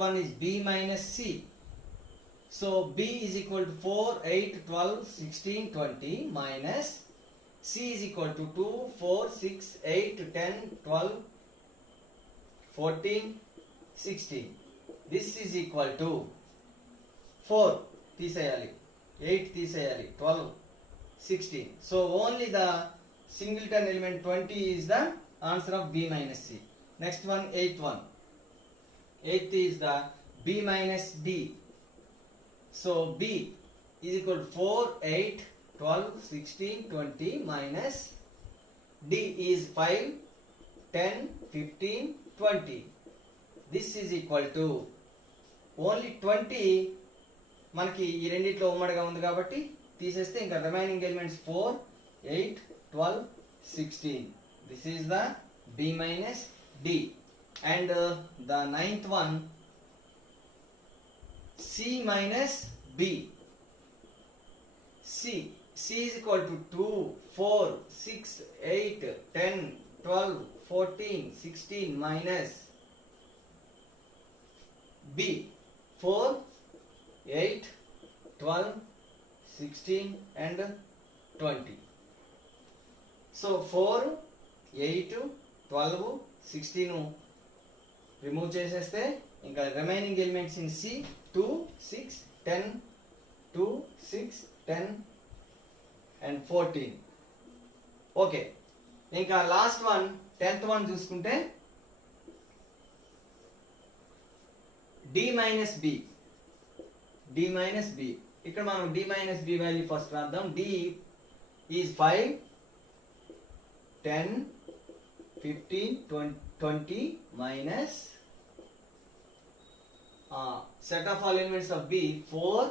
one is B minus C. So B is equal to 4, 8, 12, 16, 20 minus C is equal to 2, 4, 6, 8, 10, 12, 14, 16. This is equal to 4 తీసేయాలి, 8 తీసేయాలి, 12, 16. So only the singleton element 20 is the answer of B minus C. Next one, eighth is the B minus D. So B is equal to 4, 8, 12, 16, 20 minus D is 5, 10, 15, 20. This is equal to only 20 మనకి ఈ రెండిట్లో ఉమ్మడిగా ఉంది కాబట్టి తీసేస్తే ఇంకా remaining elements 4, 8, 12, 16. This is the B minus D. And the ninth one, C minus B. C is equal to 2, 4, 6, 8, 10, 12, 14, 16 minus B. 4, 8, 12, 16 and 20. So 4, 8, 12, 16 remove చేసేస్తే ఇంకా remaining elements in C 2, 6, 10, 2, 6, 10 and 14. Okay, ఇంకా లాస్ట్ వన్ 10th వన్ చూసుకుంటే D minus B. D minus B. ఇక్కడ మనం D minus B value first రాద్దాం. D is 5, 10, 15, 20 minus set of all elements of B 4,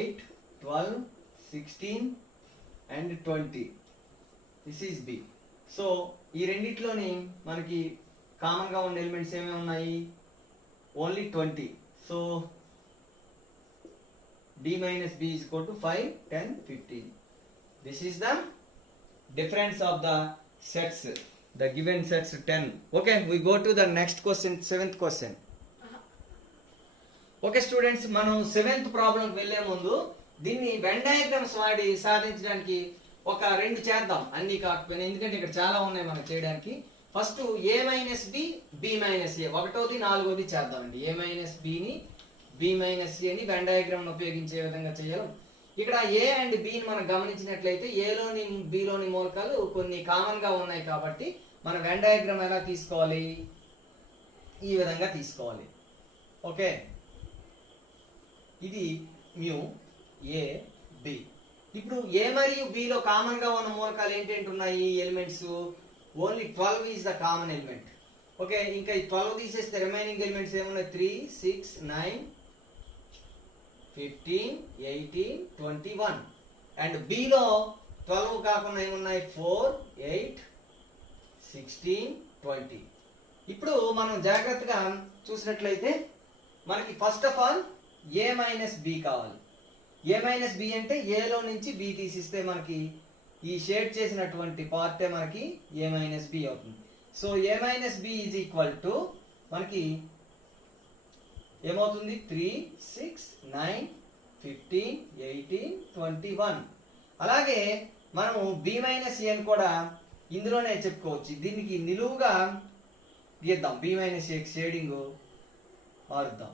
8, 12, 16 and 20. This is B. So ఈ రెండిట్లోని మనకి common గా ఉన్న elements ఏమేమి ఉన్నాయి? Only 20. So D minus B is equal to 5, 10, 15. This is the difference of the sets, the given sets 10. Okay, we go to the next question, 7th question. Okay students, మనం 7th problem వెళ్ళే ముందు దీన్ని Venn diagrams వాడి సాధించడానికి ఒక రెండు చేద్దాం, అన్ని కాకపోయినా, ఎందుకంటే ఇక్కడ చాలా ఉన్నాయి మనం చేయడానికి. First A minus B, B minus A, ఒకటోది నాలుగోది చేద్దామండి. A minus B ని B minus A ని వెన్ డయాగ్రామ్ ఉపయోగించే విధంగా చేయాలి. ఇక్కడ A అండ్ B ని మనం గమనించినట్లయితే A లోని B లోని మూలకాలు కొన్ని కామన్ గా ఉన్నాయి కాబట్టి మన వెన్ డయాగ్రామ్ ఎలా తీసుకోవాలి? ఈ విధంగా తీసుకోవాలి. ఓకే, ఇది మ్యూ A B. ఇప్పుడు A మరియు B లో కామన్ గా ఉన్న మూలకాలు ఏంటంటే ఉన్నాయి elements? Only 12 is the common element. Okay, ఇంకా ఈ 12 తీసేస్తే రిమైనింగ్ ఎలిమెంట్స్ ఏమున్నాయి? 3, 6, 9, 15, 18, 21. అండ్ B లో 12 కాకుండా ఏమున్నాయి? 4, 8, 16, 20. ఇప్పుడు మనం జాగ్రత్తగా చూసినట్లయితే మనకి first of all A minus B కావాలి. A మైనస్ B అంటే A లో నుంచి B తీసిస్తే మనకి ఈ షేడ్ చేసినటువంటి పార్టే మనకి A మైనస్ B అవుతుంది. So A minus B is equal to మనకి ఏమవుతుంది? 3, 6, 9, 15, 18, 21. అలాగే మనము B మైనస్ A కూడా ఇందులోనే చెప్పుకోవచ్చు. దీనికి నిలువుగా గీద్దాం, B మైనస్ A షేడింగ్ మారుద్దాం.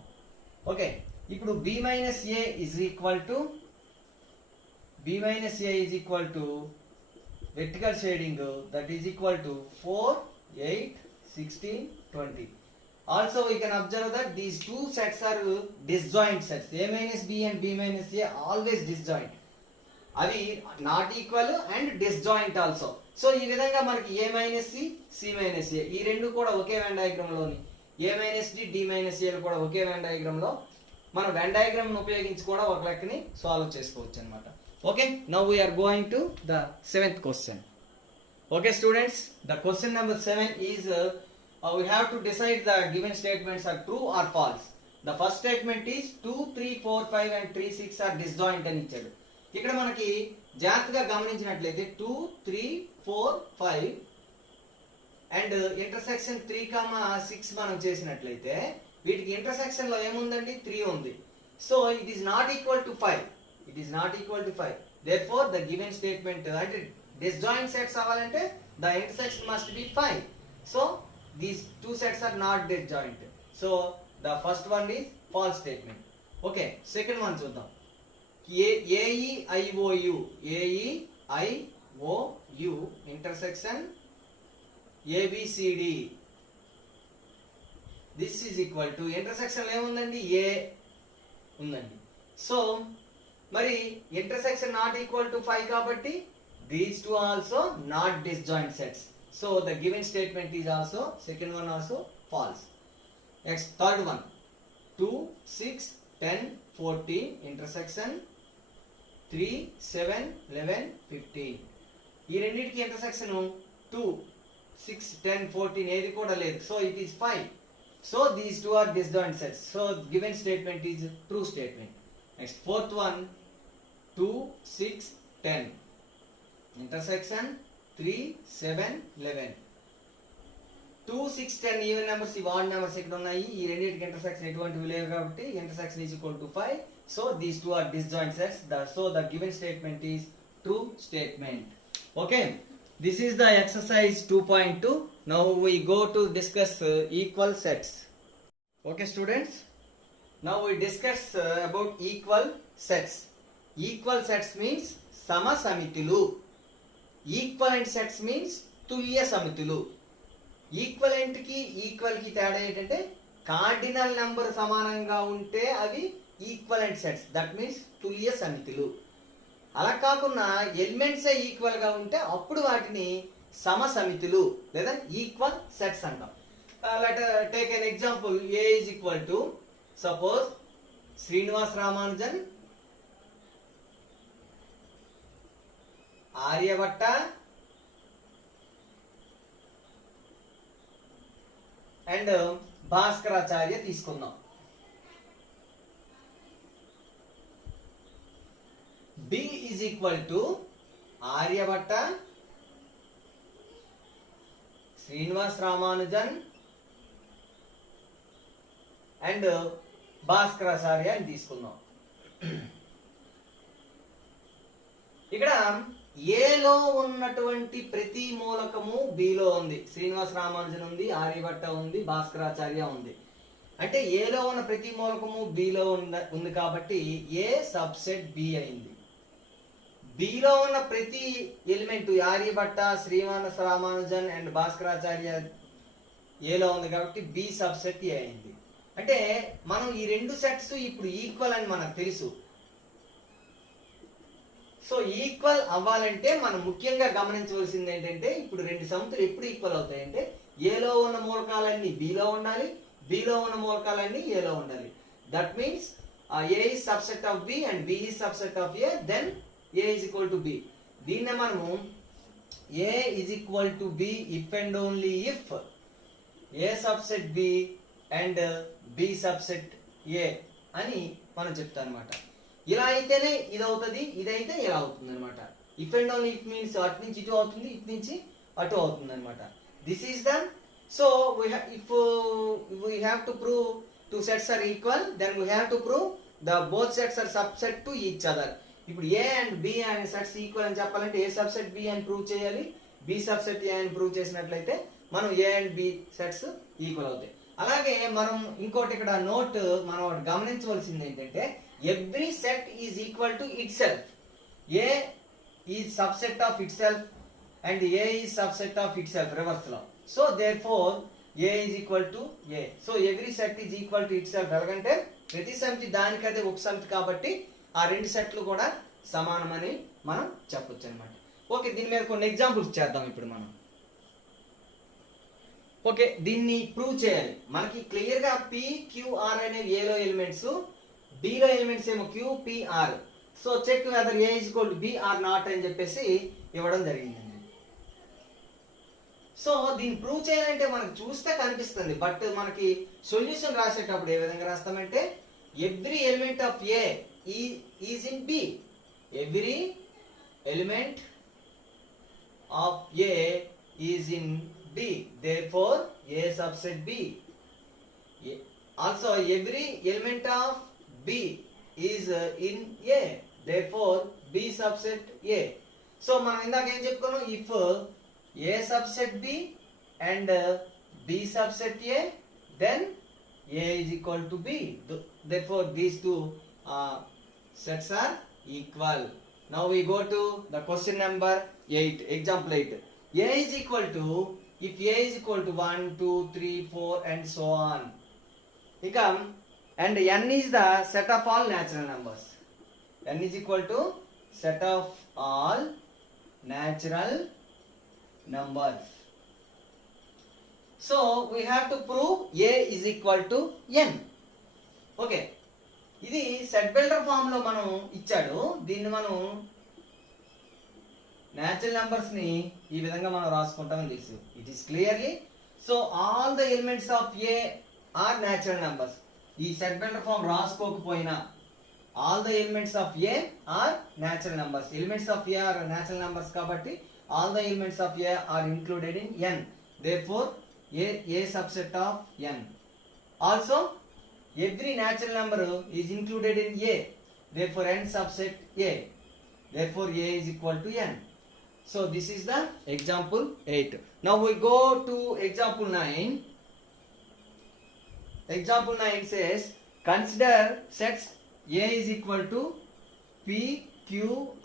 ఓకే, ఇప్పుడు B minus A is equal to vertical shading, that is equal to 4, 8, 16, 20. Also we can observe that these two sets are disjoint sets. A minus B and B minus A always disjoint. అవి not equal and disjoint also. So ఈ విధంగా మనకి A minus C, C minus A ఈ రెండు కూడా ఒకే Venn diagram లోని A minus D, D minus A కూడా ఒకే Venn diagram లో మనం వెన్ డయాగ్రామ్ ఉపయోగించి కూడా ఒక లెక్కని సాల్వ్ చేసుకోవచ్చు అన్నమాట. Okay, now we are going to the 7th question. Okay students, the question number 7 is we have to decide the given statements are true or false. The first statement is 2, 3, 4, 5 and 3, 6 are disjoint అని ఇచ్చాడు. ఇక్కడ మనకి జాగ్రత్తగా గమనించినట్లయితే 2, 3, 4, 5 and intersection 3, 6 మనం చేసినట్లయితే వీటికి intersection లో ఏముందండి? 3 ఉంది. So it is not equal to 5. Therefore the given statement అంటే disjoint sets అవ్వాలంటే the intersection must be 5. So these two sets are not disjoint. So the first one is false statement. Okay, second one చూద్దాం. AEIOU intersection ABCD. This is equal to intersection ఏముందండి? A ఉందండి. So మరి intersection not equal to 5 కాబట్టి these two also not disjoint sets. So the given statement is also, second one also false. Next, third one, 2, 6, 10, 14 intersection 3, 7, 11, 15. ఈ రెండింటికి intersection 2, 6, 10, 14 ఏది కూడా లేదు. So it is 5. So these two are disjoint sets. So given statement is true statement. Next, fourth one, 2, 6, 10. Intersection 3, 7, 11. 2, 6, 10 even numbers ఈ odd numbers ఇక్కడ ఉన్నాయి. ఈ రెండింటికి ఇంటర్సెక్షన్ ఎటువంటివి లేవు కాబట్టి intersection is equal to 5. So these two are disjoint sets. So the given statement is true statement. Okay, this is the exercise 2.2. Now we go to discuss equal sets. Okay students, now we discuss about equal sets. Equal sets means సమ సమితులు. Equivalent sets means తుల్య సమితులు. Equivalent కి equal కి తేడా ఏంటంటే cardinal number సమానంగా ఉంటే అవి ఈక్వలెంట్ సెట్స్, దట్ మీన్స్ తుల్య సమితులు. అలా కాకుండా ఎలిమెంట్స్ ఈక్వల్ గా ఉంటే అప్పుడు వాటిని సమ సమితులు లేదా ఈక్వల్ సెట్స్ అంటాం. Let take an example. A is equal to suppose Srinivas Ramanujan, Aryabhata and Bhaskaracharya తీసుకుందాం. B is equal to Aryabhata, Srinivas Ramanujan and Bhaskaracharya అని తీసుకుందాం. ఇక్కడ ఏలో ఉన్నటువంటి ప్రతి మూలకము బిలో ఉంది. శ్రీనివాస్ రామానుజన్ ఉంది, ఆర్యభట్ట ఉంది, భాస్కరాచార్య ఉంది. అంటే ఏలో ఉన్న ప్రతి మూలకము బిలో ఉంది కాబట్టి ఏ సబ్సెట్ బి అయింది. బిలో ఉన్న ప్రతి ఎలిమెంట్ ఆర్యభట్ట, శ్రీనివాస్ రామానుజన్ అండ్ భాస్కరాచార్య ఏలో ఉంది కాబట్టి బి సబ్సెట్ ఏ అయింది. అంటే మనం ఈ రెండు సెట్స్ ఇప్పుడు ఈక్వల్ అని మనకు తెలుసు. సో ఈక్వల్ అవ్వాలంటే మనం ముఖ్యంగా గమనించవలసింది ఏంటంటే ఇప్పుడు రెండు సమితులు ఎప్పుడు ఈక్వల్ అవుతాయంటే ఏలో ఉన్న మూలకాలన్నీ బిలో ఉండాలి, బిలో ఉన్న మూలకాలన్నీ ఏలో ఉండాలి. That means A is subset of B and B is subset of A, then A is equal to B. దీన్నే మనము A is equal to B if and only if A subset B and B subset A అని మనం చెప్తాం అనమాట. ఇలా అయితేనే ఇది అవుతుంది, ఇదైతే ఇలా అవుతుంది అనమాట. If and only if means అటు నుంచి ఇటు అవుతుంది, ఇటు నుంచి అటు అవుతుంది అనమాట. This is the so if we have to prove two sets are equal, then we have to prove the both sets are subset to each other. ఇప్పుడు ఏ అండ్ బి అనే సెట్స్ ఈక్వల్ అని చెప్పాలంటే A subset B అని prove చేయాలి, B subset A అని prove చేసినట్లయితే మనం A and B sets equal అవుతాయి. అలాగే మనం ఇంకోటి ఇక్కడ నోట్ మనం గమనించవలసింది ఏంటంటే every set is equal to itself. A is subset of itself and A is subset of itself, reverse law. So therefore A is equal to A. So every set is equal to itself. ఎలాగంటే ప్రతి సమితి దానికదే ఒక సమితి కాబట్టి ఆ రెండు సెట్లు కూడా సమానమని మనం చెప్పొచ్చు అన్నమాట. ఓకే, దీని మీద కొన్ని ఎగ్జాంపుల్స్ చేద్దాం ఇప్పుడు మనం. ఓకే, దీన్ని ప్రూవ్ చేయాలి. మనకి క్లియర్ గా P, Q, R అనేవి ఏలో ఎలిమెంట్స్, బిలో ఎలిమెంట్స్ ఏమో Q, P, R. So check whether A is equal to B or not అని చెప్పేసి ఇవ్వడం జరిగిందండి. సో దీన్ని ప్రూవ్ చేయాలంటే మనకు చూస్తే కనిపిస్తుంది, బట్ మనకి సొల్యూషన్ రాసేటప్పుడు ఏ విధంగా రాస్తామంటే every element of A is in B. Every element of A is in B, therefore A subset B. Also every element of B is in A, therefore B subset A. So మనం ఇందాక ఏం చెప్పుకున్నాం, if A subset B and B subset A, then A is equal to B. Therefore these two sets are equal. Now we go to the question number 8, example 8. A is equal to, if A is equal to 1, 2, 3, 4 and so on. And n is the set of all natural numbers. n is equal to set of all natural numbers. So we have to prove a is equal to n. Okay, ఇది set builder form లో మనం ఇచ్చాడు. దీన్ని మనం natural numbers ని ఈ విధంగా మనం రాసుకుంటామని తెలుసు. It is clearly so all the elements of A are natural numbers. ఈ సెట్ బిల్డర్ ఫామ్ రాసుకోకపోయినా all the elements of A are natural numbers. Elements of A are natural numbers కాబట్టి all the elements of A are included in n. Therefore a subset of n. Also every natural number is included in a. Therefore n subset a. Therefore a is equal to n. So this is the example 8. Now we go to example 9. Example 9 says consider sets a is equal to p q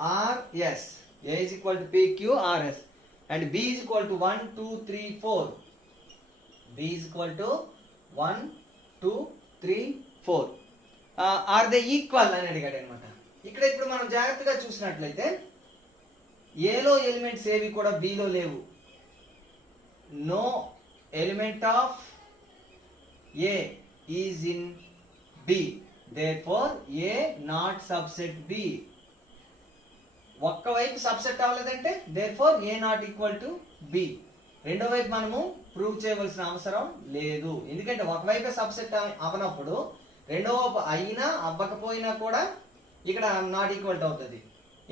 r s. A is equal to p q r s and b is equal to 1 2 3 4. b is equal to 1 2 3 4. Are they equal అని అడిగాడు అనమాట. ఇక్కడ ఇప్పుడు మనం జాగ్రత్తగా చూసినట్లయితే ఏలో elements ఏవి కూడా బిలో లేవు. No element of A is in B. Therefore A not subset B. ఒక్కవైపు సబ్సెట్ అవ్వలేదంటే therefore A not equal to B. రెండో వైపు మనము ప్రూవ్ చేయవలసిన అవసరం లేదు. ఎందుకంటే ఒకవైపే సబ్సెట్ అవనప్పుడు రెండో వైపు అయినా అవ్వకపోయినా కూడా ఇక్కడ నాట్ ఈక్వల్ అవుతుంది.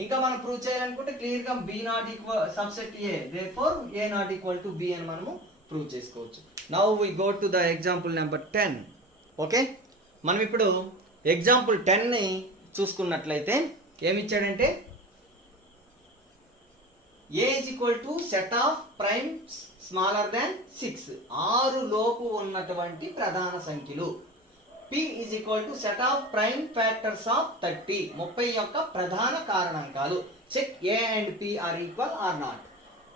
ఇంకా మనం ప్రూవ్ చేయాలనుకుంటే క్లియర్ గా B not equal subset A. Therefore A not equal to B అని మనము ప్రూవ్ చేసుకోవచ్చు. Now we go to the example number 10. Okay, మనం ఇప్పుడు ఎగ్జాంపుల్ 10 ని చూసుకున్నట్లయితే ఏమి ఇచ్చాడంటే a is equal to set of primes smaller than 6. 6 లోపు ఉన్నటువంటి ప్రధాన సంఖ్యలు. p is equal to set of prime factors of 30. 30 యొక్క ప్రధాన కారణాంకాలు. Check a and p are equal or not.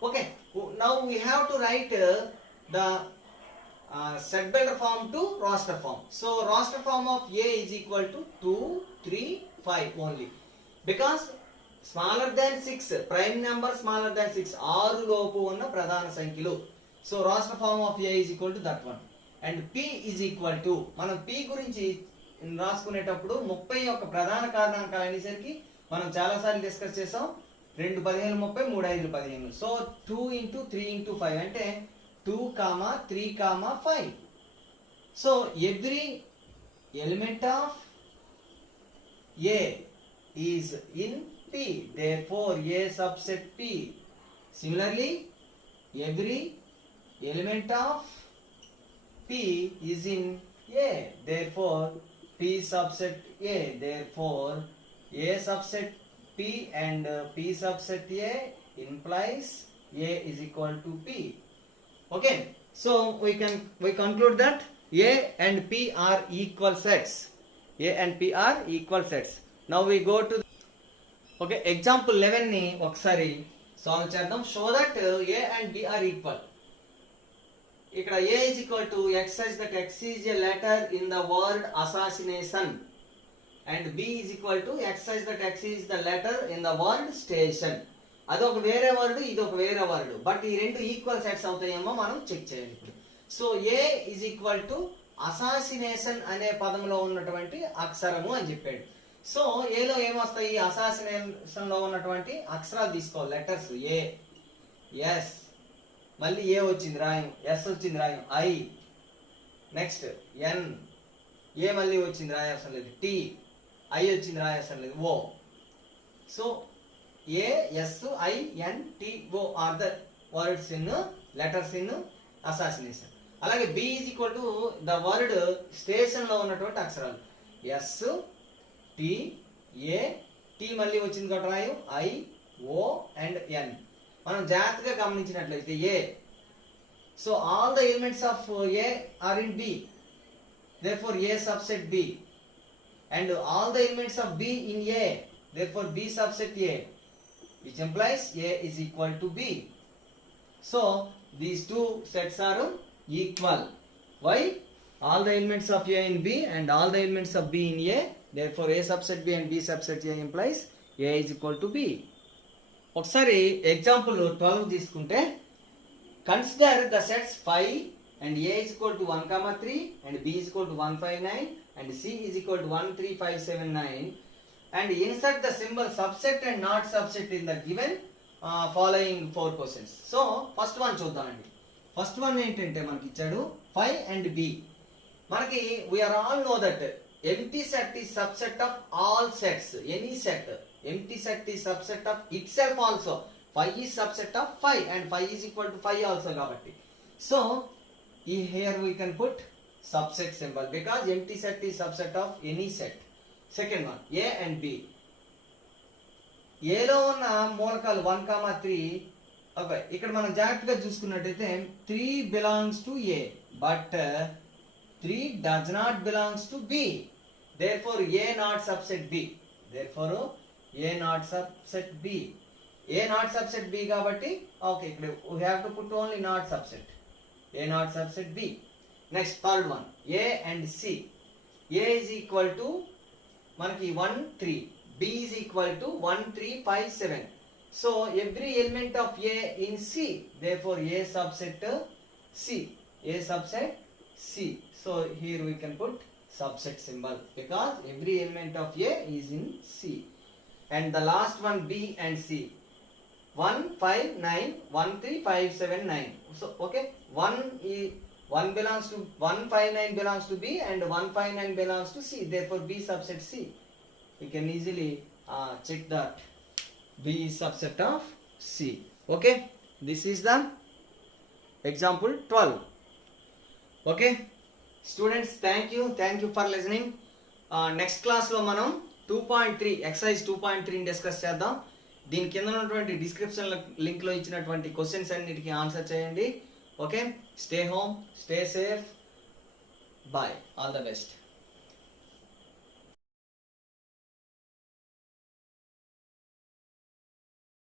Okay, now we have to write the set builder form to roster form. So roster form of a is equal to 2 3 5 only because smaller than 6 prime number smaller than 6 6 లోపు ఉన్న ప్రధాన సంఖ్యలు. So roster form of A is equal to that one. And P is equal to మనం P గురించి రాసుకునేటప్పుడు 30 యొక్క ప్రధాన కారణాంకాలు అనేసరికి మనం చాలాసార్లు డిస్కస్ చేసాం. 2 15 30 3 5 15. సో 2 into 3 into 5 అంటే 2, 3, 5. So every element of A is in P. Therefore a subset P. Similarly every element of P is in A. Therefore P subset A. Therefore A subset P and P subset A implies A is equal to P. Okay, so we conclude that A and P are equal sets. A and P are equal sets. Now we go to okay, example 11 ని ఒకసారి solve చేద్దాం. Show that A and B are equal. ఇక్కడ A is equal to x such that x is a letter in the word assassination and b is equal to x such that x is the letter in the word station. అది ఒక వేరే word, ఇది ఒక వేరే word, but ఈ రెండు equal sets అవుతాయేమో మనం check చేయాలి ఇప్పుడు. So A is equal to assassination అనే పదంలో ఉన్నటువంటి అక్షరము అని చెప్పాడు. సో ఏలో ఏమొస్తాయి? అసాసినేషన్ లో ఉన్నటువంటి అక్షరాలు తీసుకోవాలి. లెటర్స్ ఏ, ఎస్, మళ్ళీ ఏ వచ్చింది రాయం, ఎస్ వచ్చింది రాయం, ఐ, నెక్స్ట్ ఎన్, ఏ మళ్ళీ వచ్చింది రాయవసరం లేదు, టి, ఐ వచ్చింది రాయవసరం లేదు, O. So A, S, I, N, T, O are the words in letters in assassination. అలాగే B is equal to the word station లో ఉన్నటువంటి అక్షరాలు ఎస్, టి, ఏ, టి మళ్ళీ వచ్చింది కాబట్టి రాయం, ఐ, ఓ అండ్ ఎన్. మనం జాగ్రత్తగా గమనించినట్లయితే A, so all the elements of A are in B, therefore a subset b, and all the elements of b in a, therefore b subset a, which implies a is equal to b. So these two sets are equal. Why? All the elements of a in b and all the elements of b in a therefore a subset b and b subset a implies a is equal to b. ఒకసారి example 12 తీసుకుంటే consider the sets 5 and a is equal to 1 3 and b is equal to 159 and c is equal to 1 3 5 7 9 and insert the symbol subset and not subset in the given following 4 questions. So first one చూద్దామండి. First one ఏంటంటే మనకి ఇచ్చాడు 5 and b. మనకి we are all know that empty set is subset of all sets, any set. Empty set is subset of itself also. 5 is subset of 5 and 5 is equal to 5 also కాబట్టి. So here we can put subset symbol because empty set is subset of any set. Second one, a and b. a లో ఉన్న మూలకాలు 1 3. Okay, ఇక్కడ మనం జాగ్రత్తగా చూసుకున్నట్టయితే 3 belongs to a but 3 does not belongs to b. Therefore a not subset b. Therefore a not subset b. a not subset b కాబట్టి okay, ఇక్కడ we have to put only not subset. a not subset b. Next third one, a and c. a is equal to మనకి 1 3, b is equal to 1 3 5 7. So every element of a in c, therefore a subset c. a subset c. So here we can put subset symbol because every element of a is in c. And the last one, b and c. 1 5 9 1 3 5 7 9. So okay, 1 belongs to 1 5 9 belongs to b and 1 5 9 belongs to c. Therefore b subset c. We can easily check that b is subset of c. Okay, this is the example 12. Okay students, thank you for listening. Next class లో మనం 2.3 exercise 2.3 discuss చేద్దాం. దీని కింద ఉన్నటువంటి description link లో ఇచ్చినటువంటి questions అన్నిటికీ answer చేయండి. Okay, stay home, stay safe, bye, all the best.